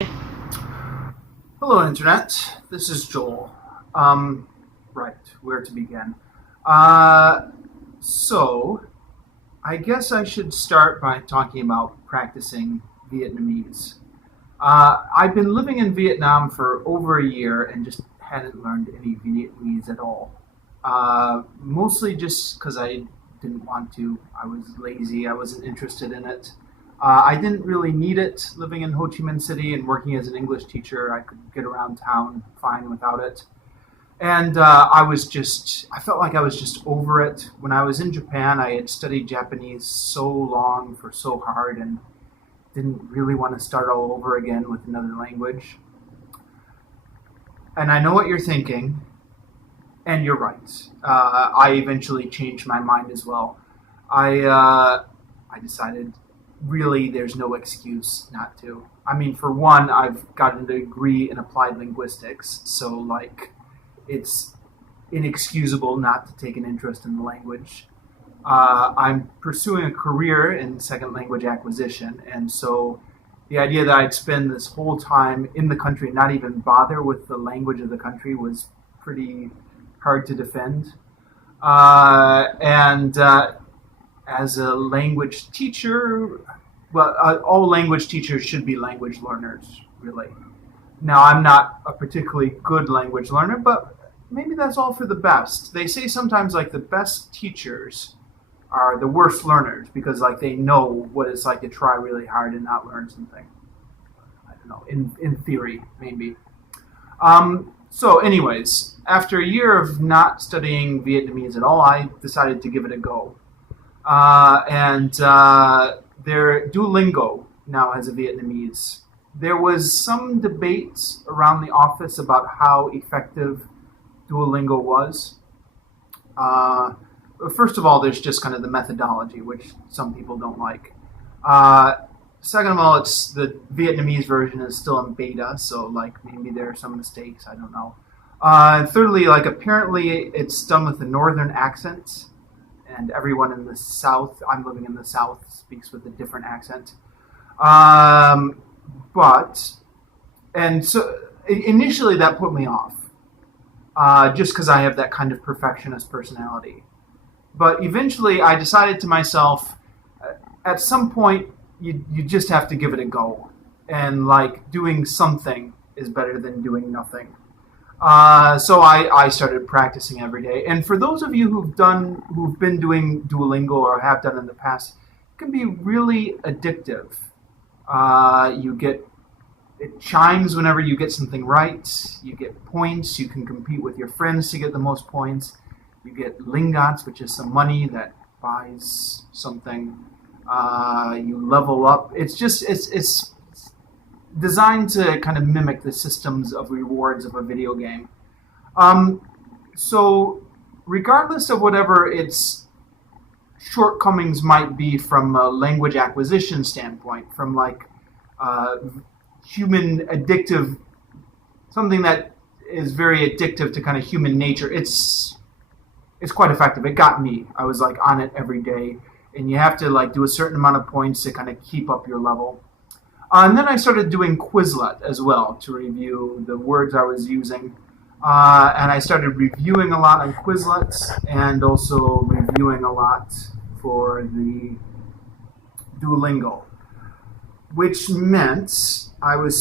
Hello, Internet. This is Joel. Right, where to begin? So, I guess I should start by talking about practicing Vietnamese. I've been living in Vietnam for over a year and just hadn't learned any Vietnamese at all. Mostly just because I didn't want to. I was lazy. I wasn't interested in it. I didn't really need it living in Ho Chi Minh City and working as an English teacher. I could get around town fine without it. And I felt like I was just over it. When I was in Japan, I had studied Japanese so long for so hard and didn't really want to start all over again with another language. And I know what you're thinking, and you're right. I eventually changed my mind as well. I decided really there's no excuse not to. I mean, for one, I've gotten a degree in applied linguistics, so like it's inexcusable not to take an interest in the language. I'm pursuing a career in second language acquisition, and so the idea that I'd spend this whole time in the country and not even bother with the language of the country was pretty hard to defend. And As a language teacher, all language teachers should be language learners, really. Now, I'm not a particularly good language learner, but maybe that's all for the best. They say sometimes like the best teachers are the worst learners because like they know what it's like to try really hard and not learn something. I don't know, in theory, maybe. So anyways, after a year of not studying Vietnamese at all, I decided to give it a go. Their Duolingo now has a Vietnamese. There was some debate around the office about how effective Duolingo was. First of all, there's just kind of the methodology, which some people don't like. Second of all, it's the Vietnamese version is still in beta, so like maybe there are some mistakes. I don't know. Thirdly, like apparently it's done with a northern accent, and everyone in the South, I'm living in the South, speaks with a different accent. Um, so initially that put me off, just because I have that kind of perfectionist personality. But eventually I decided to myself, at some point, you just have to give it a go. And like doing something is better than doing nothing. So I started practicing every day. And for those of you who've been doing Duolingo or have done in the past, it can be really addictive. It chimes whenever you get something right. You get points. You can compete with your friends to get the most points. You get lingots, which is some money that buys something. You level up. It's designed to kind of mimic the systems of rewards of a video game. So regardless of whatever its shortcomings might be from a language acquisition standpoint, from like human addictive, something that is very addictive to kind of human nature, it's quite effective. It got me. I was like on it every day, and you have to like do a certain amount of points to kind of keep up your level. And then I started doing Quizlet as well to review the words I was using. And I started reviewing a lot on Quizlet and also reviewing a lot for the Duolingo, which meant I was